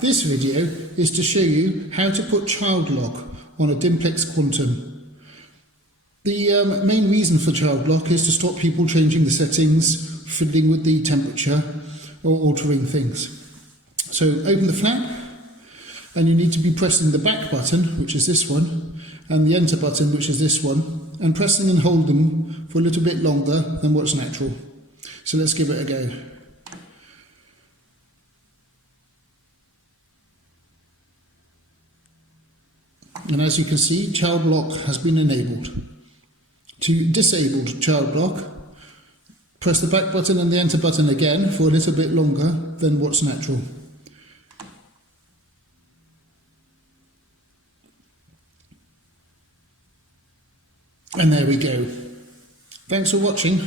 this video is to show you how to put child lock on a Dimplex Quantum. The main reason for child lock is to stop people changing the settings, fiddling with the temperature or altering things. So open the flap, and you need to be pressing the back button, which is this one, and the enter button, which is this one, and pressing and holding for a little bit longer than what's natural. So let's give it a go. And as you can see, child lock has been enabled. To disable child lock, press the back button and the enter button again for a little bit longer than what's natural. And there we go. Thanks for watching.